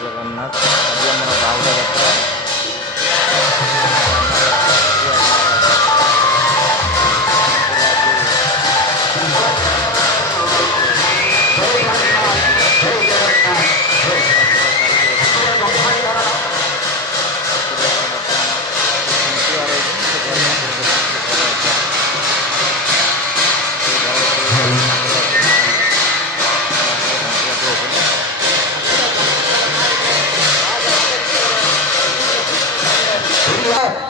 जगन्नाथ आज आम बाहुड़ा यात्रा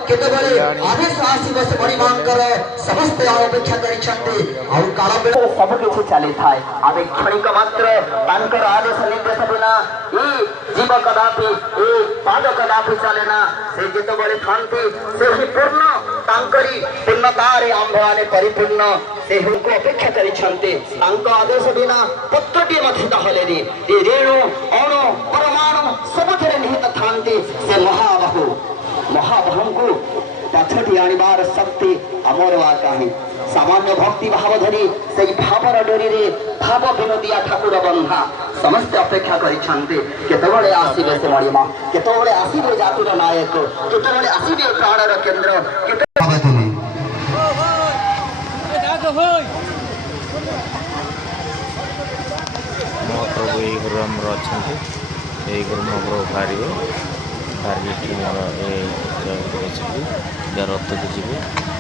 केतबले आदेश आसीब से बड़ी मांग कर समस्त अपेक्षा करिसंते आ काल बेले सब किछि चली थाए आबे क्षणिक मात्र तांकर आदेश निर्देश बिना ई जीव कदापि ई पाद कदापि चलेना से केतबले थांती से ही पूर्ण तांकरी पूर्णतारे आंभवाने परिपूर्ण से हुनको अपेक्षा करिसंते तांको आदेश बिना पुत्रटी मथित हलेनी ए रेणु अणु परमाणु सबथरे निहित थांती से महाबाहु को पछटी आनिबार शक्ति अमर वाकाही सामान्य भक्ति भाव धरी से भावर डोरी रे भाव विनोदिया ठाकुर बंधा समस्त अपेक्षा करिसंते केतबळे आसीबे से मणिमा केतबळे आसीबे जातिर नायक केतबळे आसीबे प्राणर केंद्र महाप्रभु ये गुरु आमर अच्छा ये गुरु महाप्रभु बाहर बाहर मोर ये रथ को जी